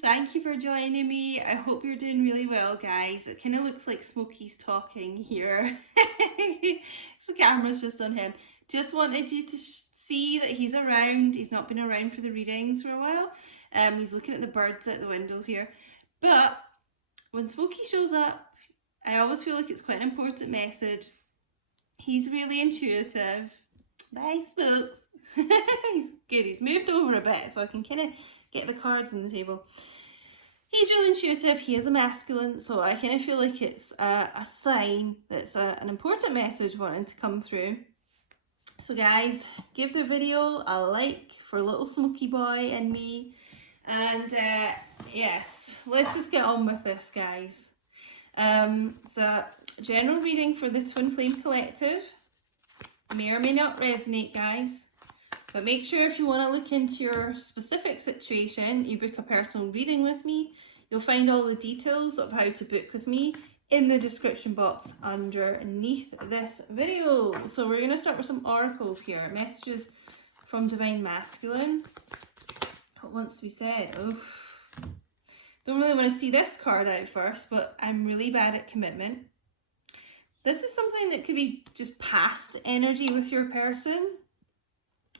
Thank you for joining me. I hope you're doing really well, guys. It kind of looks like Smokey's talking here. The camera's just on him. Just wanted you to see that he's around. He's not been around for the readings for a while. He's looking at the birds out the windows here. But when Smokey shows up, I always feel like it's quite an important message. He's really intuitive. Bye, Spokes. He's good. He's moved over a bit so I can kind of get the cards on the table. He's really intuitive. He is a masculine, so I kind of feel like it's a sign that's an important message wanting to come through. So guys, give the video a like for little Smoky Boy and me. And yes, let's just get on with this, guys. So general reading for the Twin Flame Collective. May or may not resonate, guys. But make sure if you want to look into your specific situation, you book a personal reading with me. You'll find all the details of how to book with me in the description box underneath this video. So we're going to start with some oracles here. Messages from Divine Masculine. What wants to be said? Oh, don't really want to see this card out first, but I'm really bad at commitment. This is something that could be just past energy with your person.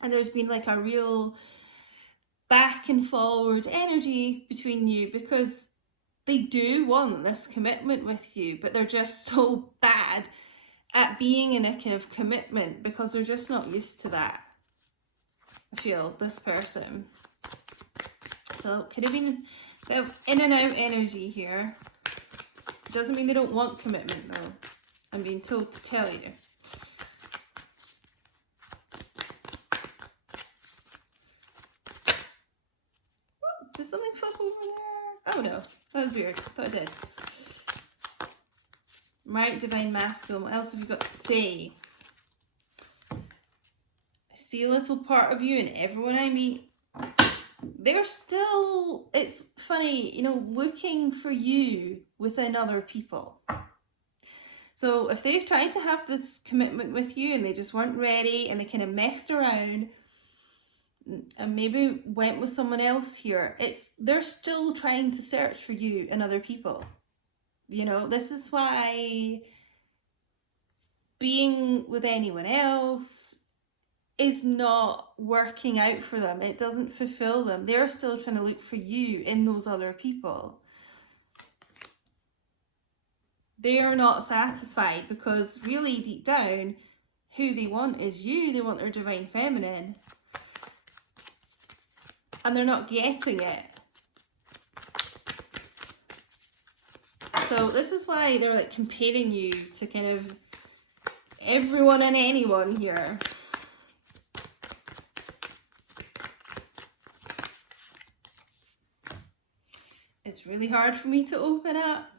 And there's been like a real back and forward energy between you because they do want this commitment with you, but they're just so bad at being in a kind of commitment because they're just not used to that. I feel, this person. So it could have been a bit of in and out energy here. Doesn't mean they don't want commitment though. I'm being told to tell you. Did something flip over there? Oh no, that was weird. I thought it did. Right, Divine Masculine, what else have you got to say? I see a little part of you in everyone I meet. They're still, it's funny, you know, looking for you within other people. So if they've tried to have this commitment with you and they just weren't ready and they kind of messed around and maybe went with someone else here, they're still trying to search for you and other people. You know, this is why being with anyone else is not working out for them. It doesn't fulfill them. They're still trying to look for you in those other people. They are not satisfied because really deep down, who they want is you. They want their divine feminine. And they're not getting it. So this is why they're like comparing you to kind of everyone and anyone here. It's really hard for me to open up.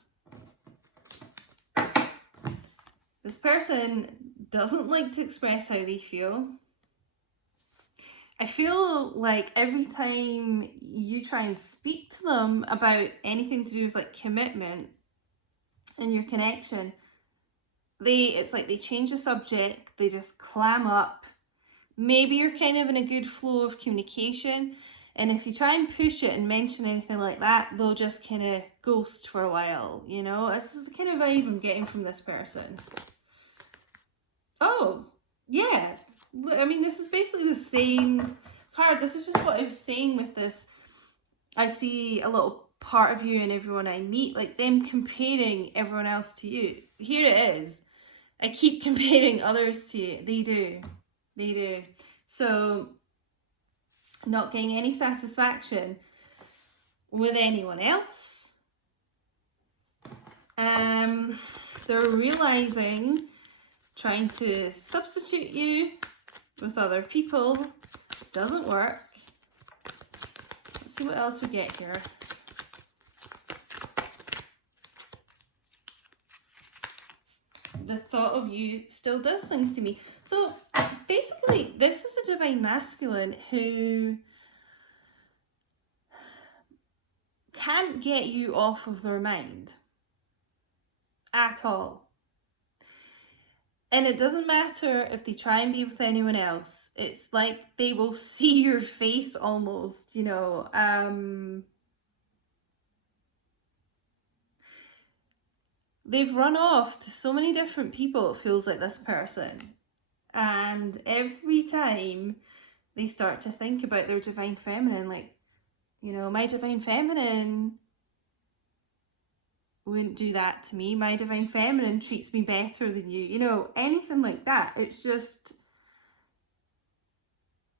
This person doesn't like to express how they feel. I feel like every time you try and speak to them about anything to do with like commitment and your connection, it's like they change the subject, they just clam up. Maybe you're kind of in a good flow of communication, and if you try and push it and mention anything like that, they'll just kind of ghost for a while, you know? This is the kind of vibe I'm getting from this person. Oh, yeah. I mean, this is basically the same card. This is just what I was saying with this. I see a little part of you in everyone I meet, like them comparing everyone else to you. Here it is. I keep comparing others to you. They do. They do. So, not getting any satisfaction with anyone else. They're realizing trying to substitute you with other people doesn't work. Let's see what else we get here. The thought of you still does things to me. So basically, this is a Divine Masculine who can't get you off of their mind at all. And it doesn't matter if they try and be with anyone else. It's like they will see your face almost, you know. they've run off to so many different people, it feels like, this person. And every time they start to think about their divine feminine, like, you know, my divine feminine wouldn't do that to me. My divine feminine treats me better than you. You know, anything like that. It's just,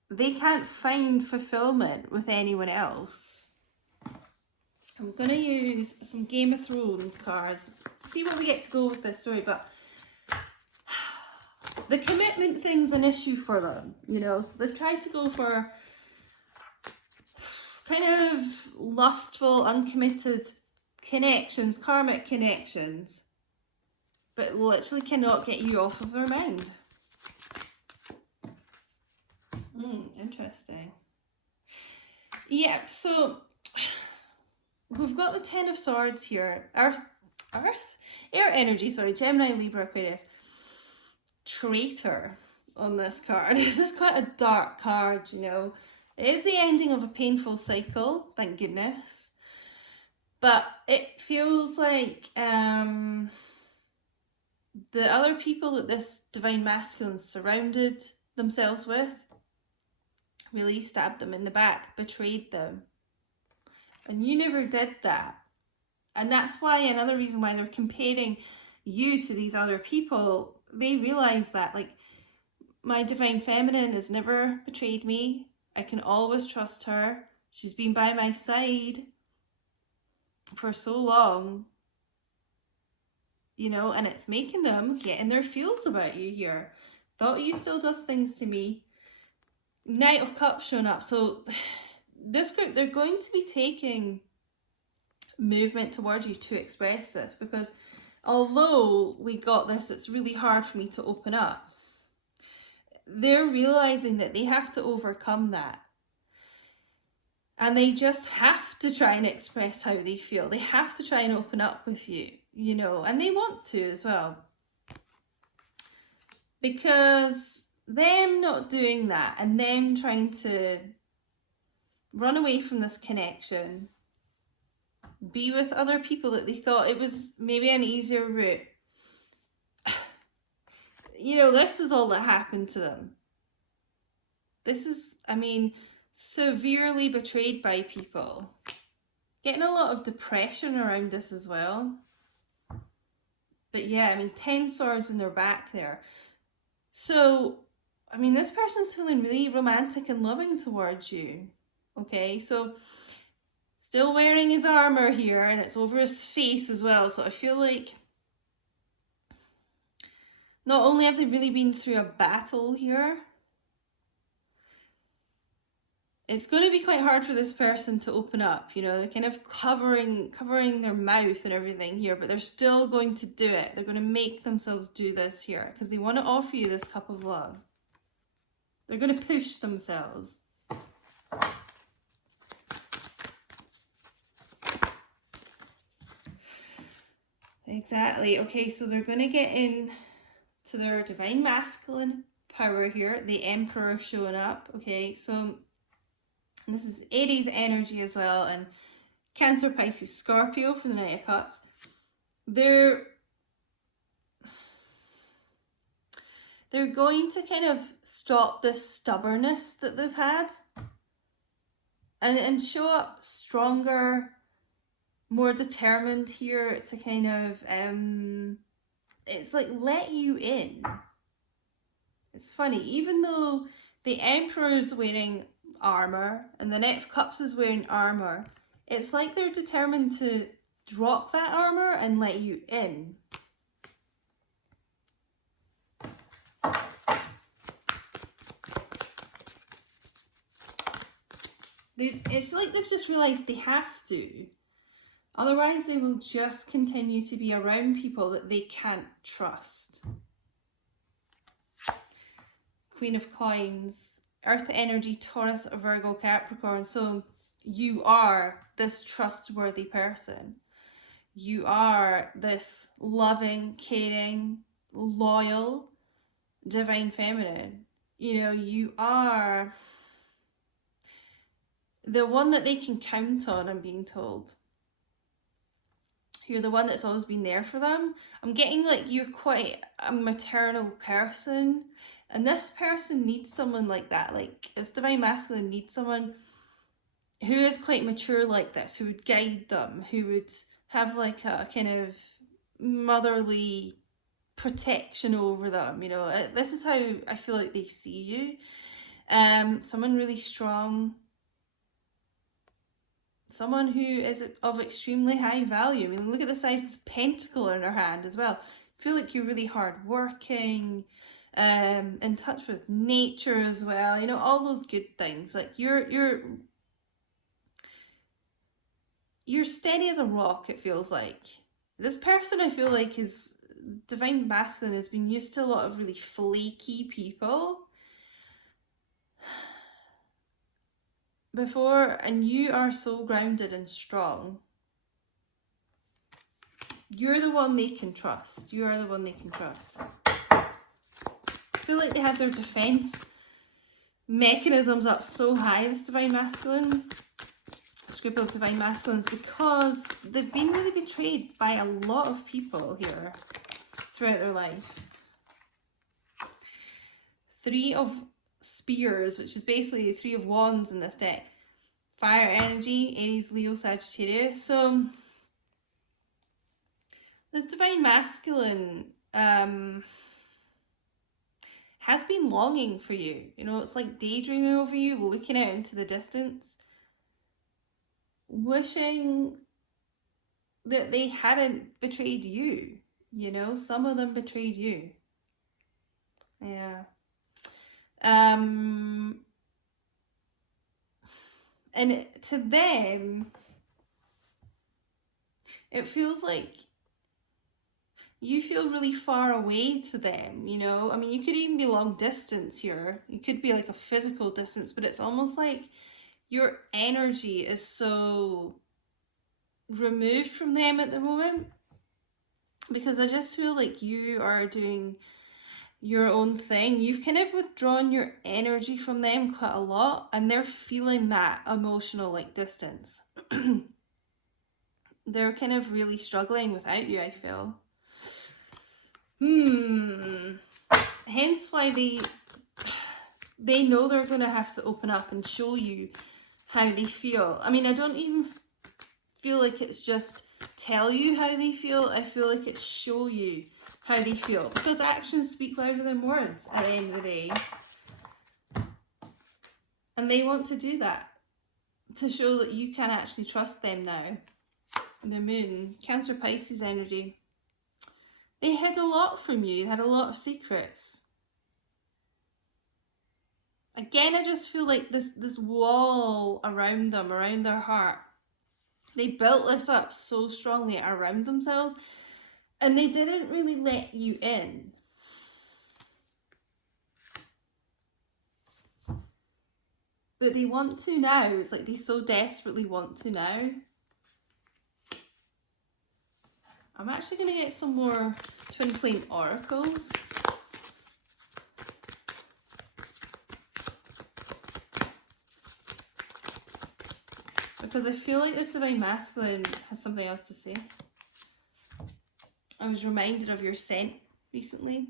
they can't find fulfillment with anyone else. I'm going to use some Game of Thrones cards. See what we get to go with this story. But the commitment thing's an issue for them, you know. So they've tried to go for kind of lustful, uncommitted connections, karmic connections, but literally cannot get you off of their mind. Interesting. Yeah, so we've got the Ten of Swords here. Air energy, sorry, Gemini, Libra, Aquarius. Traitor on this card. This is quite a dark card, you know. It is the ending of a painful cycle, thank goodness. But it feels like the other people that this divine masculine surrounded themselves with really stabbed them in the back, betrayed them. And you never did that. And that's why, another reason why they're comparing you to these other people. They realize that, like, my divine feminine has never betrayed me. I can always trust her. She's been by my side for so long, you know, and it's making them get in their feels about you here. Thought you still does things to me. Knight of Cups showing up. So this group, they're going to be taking movement towards you to express this, because although we got this, it's really hard for me to open up. They're realizing that they have to overcome that. And they just have to try and express how they feel. They have to try and open up with you, you know, and they want to as well. Because them not doing that and them trying to run away from this connection, be with other people that they thought it was maybe an easier route. You know, this is all that happened to them. This is, I mean, severely betrayed by people. Getting a lot of depression around this as well. But yeah, I mean, 10 swords in their back there. So, I mean, this person's feeling really romantic and loving towards you. Okay, so still wearing his armor here, and it's over his face as well. So I feel like not only have they really been through a battle here, it's going to be quite hard for this person to open up. You know, they're kind of covering their mouth and everything here, but they're still going to do it. They're going to make themselves do this here because they want to offer you this cup of love. They're going to push themselves. Exactly. Okay, so they're going to get in to their divine masculine power here. The Emperor showing up. Okay, so this is Aries energy as well, and Cancer, Pisces, Scorpio for the Knight of Cups. They're going to kind of stop this stubbornness that they've had and show up stronger, more determined here to kind of, it's like let you in. It's funny, even though the Emperor's wearing armor and the Knight of Cups is wearing armor, it's like they're determined to drop that armor and let you in. It's like they've just realised they have to. Otherwise they will just continue to be around people that they can't trust. Queen of Coins, Earth energy, Taurus, Virgo, Capricorn. So you are this trustworthy person. You are this loving, caring, loyal, divine feminine. You know, you are the one that they can count on, I'm being told. You're the one that's always been there for them. I'm getting like you're quite a maternal person, and this person needs someone like that. Like this divine masculine needs someone who is quite mature like this, who would guide them, who would have like a kind of motherly protection over them. You know, this is how I feel like they see you. Someone really strong, someone who is of extremely high value. I mean, look at the size of the pentacle in her hand as well. I feel like you're really hardworking, in touch with nature as well. You know, all those good things. Like you're steady as a rock. It feels like this person, I feel like, is divine masculine, has been used to a lot of really flaky people before, and you are so grounded and strong. You're the one they can trust. You are the one they can trust. I feel like they have their defense mechanisms up so high, this divine masculine, this group of divine masculines, because they've been really betrayed by a lot of people here throughout their life. 3 of Spears, which is basically the 3 of Wands in this deck. Fire energy, Aries, Leo, Sagittarius. So this divine masculine has been longing for you. You know, it's like daydreaming over you, looking out into the distance, wishing that they hadn't betrayed you. You know, some of them betrayed you. Yeah. And to them, it feels like you feel really far away to them, you know? I mean, you could even be long distance here. It could be like a physical distance, but it's almost like your energy is so removed from them at the moment, because I just feel like you are doing your own thing. You've kind of withdrawn your energy from them quite a lot, and they're feeling that emotional like distance. They're kind of really struggling without you, I feel. Hence why they know they're going to have to open up and show you how they feel. I mean, I don't even feel like it's just tell you how they feel. I feel like it's show you how they feel, because actions speak louder than words at the end of the day. And they want to do that to show that you can actually trust them now. The moon, Cancer, Pisces energy. They hid a lot from you. They had a lot of secrets. Again, I just feel like this wall around them, around their heart. They built this up so strongly around themselves, and they didn't really let you in. But they want to now. It's like they so desperately want to now. I'm actually going to get some more twin flame oracles. Because I feel like this divine masculine has something else to say. I was reminded of your scent recently.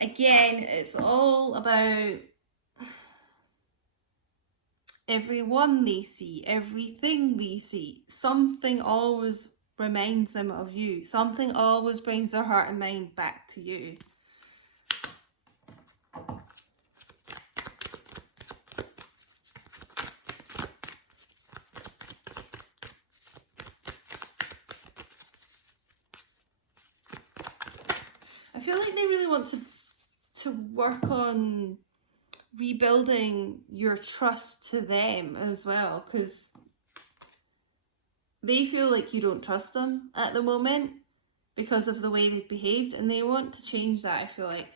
Again, it's all about everyone they see, everything they see. Something always reminds them of you. Something always brings their heart and mind back to you. I feel like they really want to work on rebuilding your trust to them as well, because they feel like you don't trust them at the moment because of the way they've behaved, and they want to change that. I feel like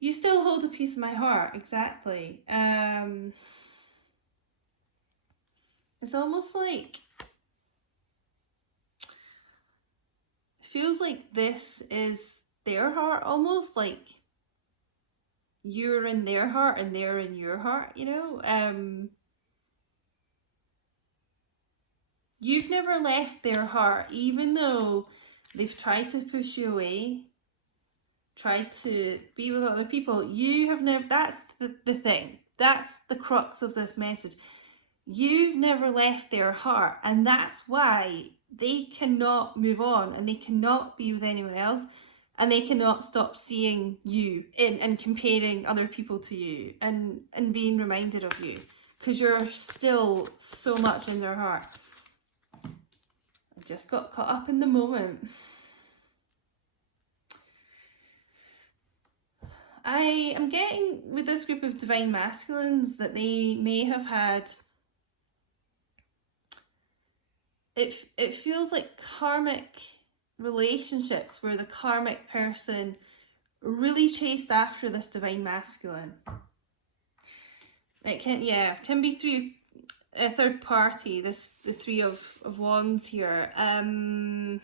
you still hold a piece of my heart, exactly. It's almost like, it feels like this is their heart, almost like you're in their heart and they're in your heart, you know? You've never left their heart, even though they've tried to push you away, tried to be with other people. You have never, that's the thing. That's the crux of this message. You've never left their heart, and that's why they cannot move on and they cannot be with anyone else, and they cannot stop seeing you and comparing other people to you and being reminded of you, because you're still so much in their heart. I just got caught up in the moment. I am getting with this group of divine masculines that they may have had, it feels like karmic relationships where the karmic person really chased after this divine masculine. It can be through a third party, the Three of Wands here. And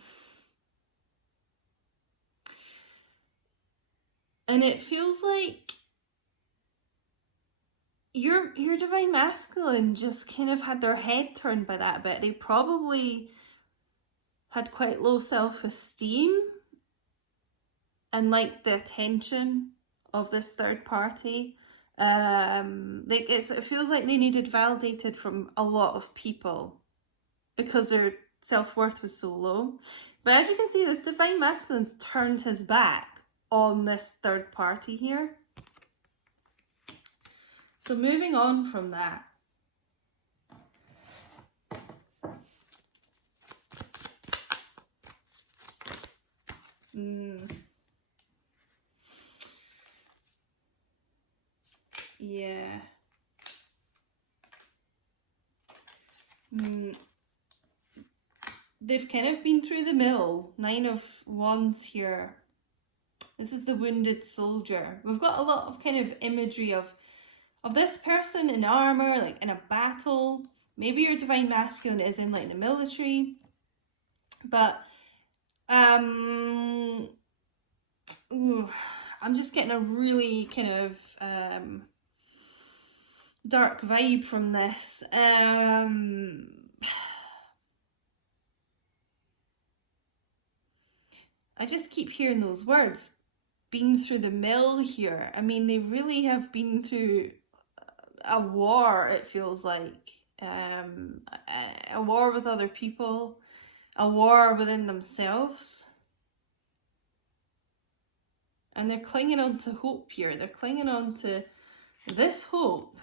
it feels like your divine masculine just kind of had their head turned by that bit. They probably had quite low self-esteem and liked the attention of this third party. It feels like they needed validated from a lot of people because their self-worth was so low. But as you can see, this divine masculine's turned his back on this third party here. So moving on from that. Yeah. They've kind of been through the mill. 9 of Wands here. This is the wounded soldier. We've got a lot of kind of imagery of this person in armor, like in a battle. Maybe your divine masculine is in like the military. But I'm just getting a really kind of dark vibe from this. I just keep hearing those words. Been through the mill here. I mean, they really have been through a war, it feels like. A war with other people. A war within themselves. And they're clinging on to hope here. They're clinging on to this hope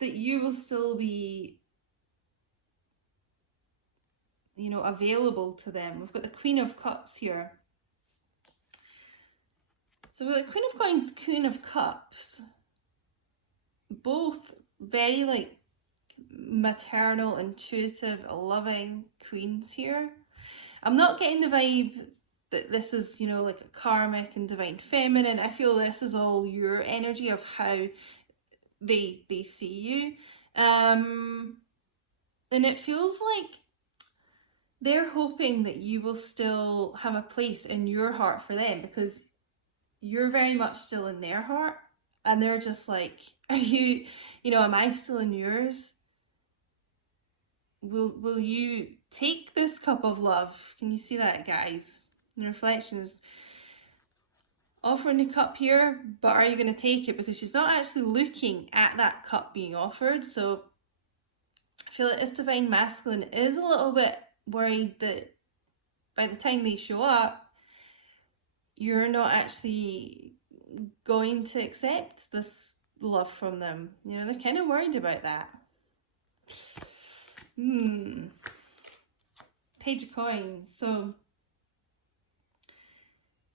that you will still be, you know, available to them. We've got the Queen of Cups here. So with the Queen of Coins, Queen of Cups, both very like maternal, intuitive, loving queens here. I'm not getting the vibe that this is, you know, like a karmic and divine feminine. I feel this is all your energy of how they see you. And it feels like they're hoping that you will still have a place in your heart for them, because you're very much still in their heart, and they're just like, are you, you know, am I still in yours? Will you take this cup of love? Can you see that, guys? The reflection is offering a cup here, but are you going to take it? Because she's not actually looking at that cup being offered. So I feel like this divine masculine is a little bit worried that by the time they show up, you're not actually going to accept this love from them. You know, they're kind of worried about that. Page of Coins. So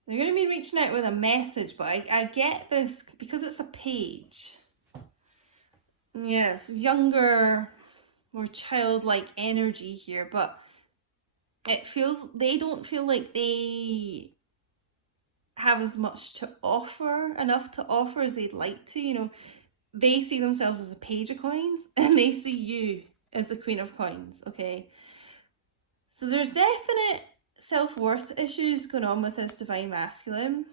they're going to be reaching out with a message, but I get this because it's a page. Yes, younger, more childlike energy here, but it feels, they don't feel like they have as much to offer, enough to offer as they'd like to. You know, they see themselves as a Page of Coins and they see you as the Queen of Coins, okay? So there's definite self-worth issues going on with this divine masculine.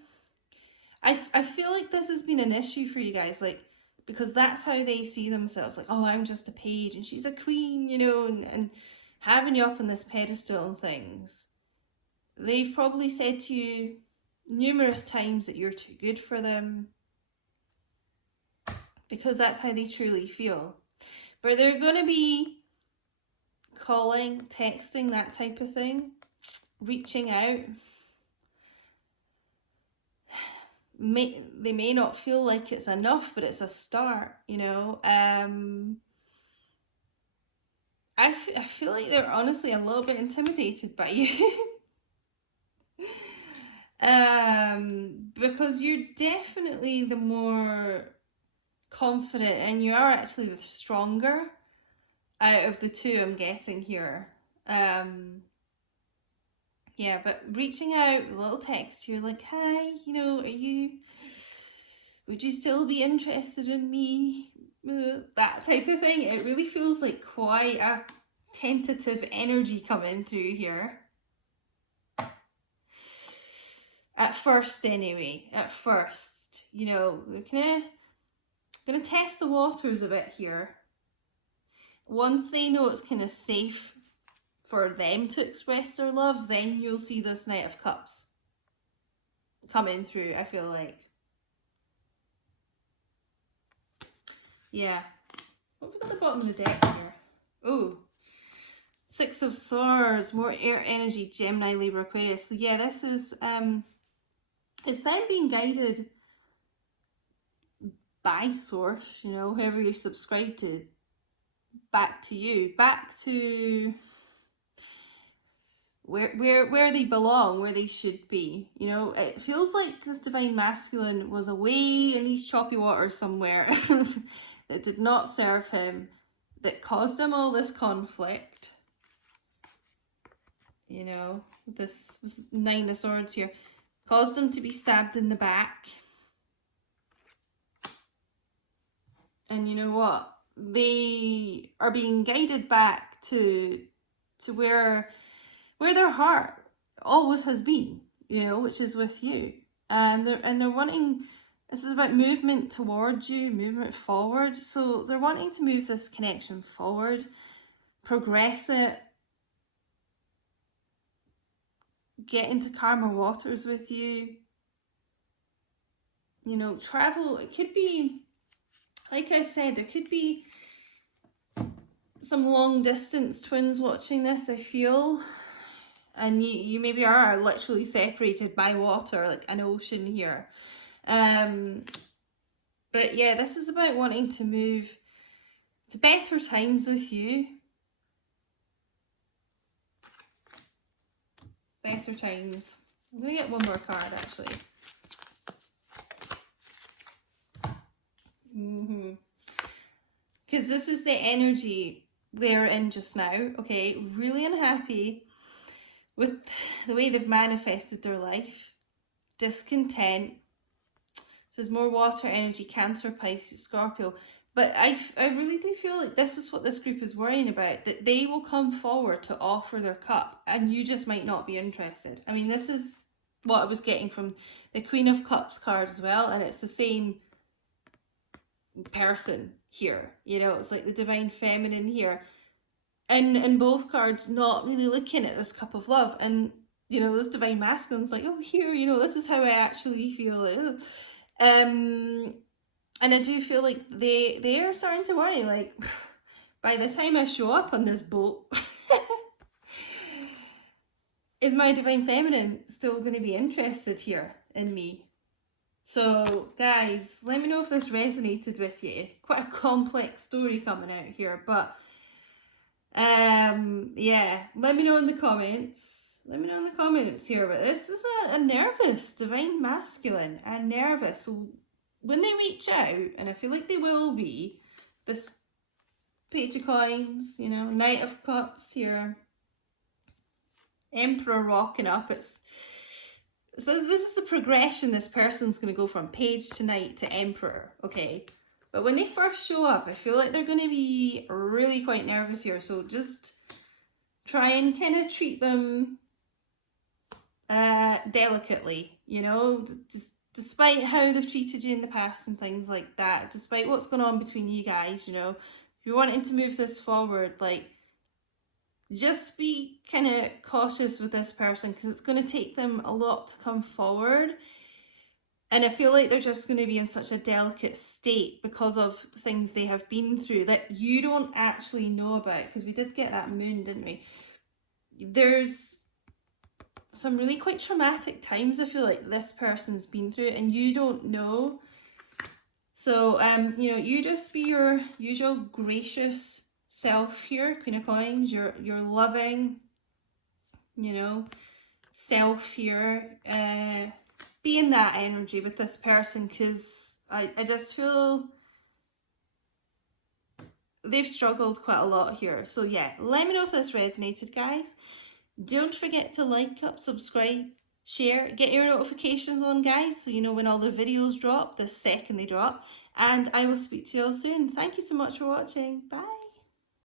I feel like this has been an issue for you guys, like because that's how they see themselves. Like, oh, I'm just a page and she's a queen, you know, and having you up on this pedestal and things. They've probably said to you numerous times that you're too good for them, because that's how they truly feel. But they're going to be calling, texting, that type of thing, reaching out. They may not feel like it's enough, but it's a start, you know. I feel like they're honestly a little bit intimidated by you. Because you're definitely the more confident, and you are actually the stronger out of the two I'm getting here. Yeah, but reaching out, a little text, you're like, hi, you know, would you still be interested in me? That type of thing. It really feels like quite a tentative energy coming through here. At first, anyway. At first, you know, they're gonna test the waters a bit here. Once they know it's kind of safe for them to express their love, then you'll see this Knight of Cups coming through, I feel like. Yeah. What have we got at the bottom of the deck here? Oh, Six of Swords, more air energy, Gemini, Libra, Aquarius. So yeah, this is, it's them being guided by source, you know, whoever you subscribe to, back to you, back to where they belong, where they should be. You know, it feels like this divine masculine was away in these choppy waters somewhere that did not serve him, that caused him all this conflict. You know, this Nine of Swords here caused him to be stabbed in the back. And you know what? They are being guided back to where their heart always has been, you know, which is with you. And they're wanting, this is about movement towards you, movement forward. So they're wanting to move this connection forward, progress it, get into calmer waters with you. You know, travel, it could be, like I said, there could be some long distance twins watching this, I feel. And you maybe are literally separated by water, like an ocean here. But yeah, this is about wanting to move to better times with you. Better times. I'm going to get one more card, actually. Because this is the energy they're in just now, okay? Really unhappy with the way they've manifested their life. Discontent. This is more water energy, Cancer, Pisces, Scorpio. But I really do feel like this is what this group is worrying about, that they will come forward to offer their cup and you just might not be interested. I mean, this is what I was getting from the Queen of Cups card as well, and it's the same person here, you know, it's like the Divine Feminine here. And both cards not really looking at this cup of love, and you know, this Divine Masculine's like, oh, here, you know, this is how I actually feel. And I do feel like they are starting to worry, like, by the time I show up on this boat, is my Divine Feminine still going to be interested here in me? So, guys, let me know if this resonated with you. Quite a complex story coming out here, but yeah, let me know in the comments. Let me know in the comments here, but this is a nervous Divine Masculine, and nervous. So when they reach out, and I feel like they will be, this Page of Coins, you know, Knight of Cups here, Emperor rocking up. So this is the progression. This person's going to go from Page to Knight to Emperor, okay? But when they first show up, I feel like they're going to be really quite nervous here. So just try and kind of treat them delicately, you know? Just despite how they've treated you in the past and things like that, despite what's going on between you guys, you know, if you're wanting to move this forward, like, just be kind of cautious with this person, because it's going to take them a lot to come forward. And I feel like they're just going to be in such a delicate state because of the things they have been through that you don't actually know about, because we did get that moon, didn't we? There's some really quite traumatic times I feel like this person's been through and you don't know. So, you know, you just be your usual gracious self here, Queen of Coins, your loving, you know, self here. Be in that energy with this person, because I just feel they've struggled quite a lot here. So yeah, let me know if this resonated, guys. Don't forget to like, up, subscribe, share, get your notifications on, guys, so you know when all the videos drop the second they drop. And I will speak to you all soon. Thank you so much for watching. Bye.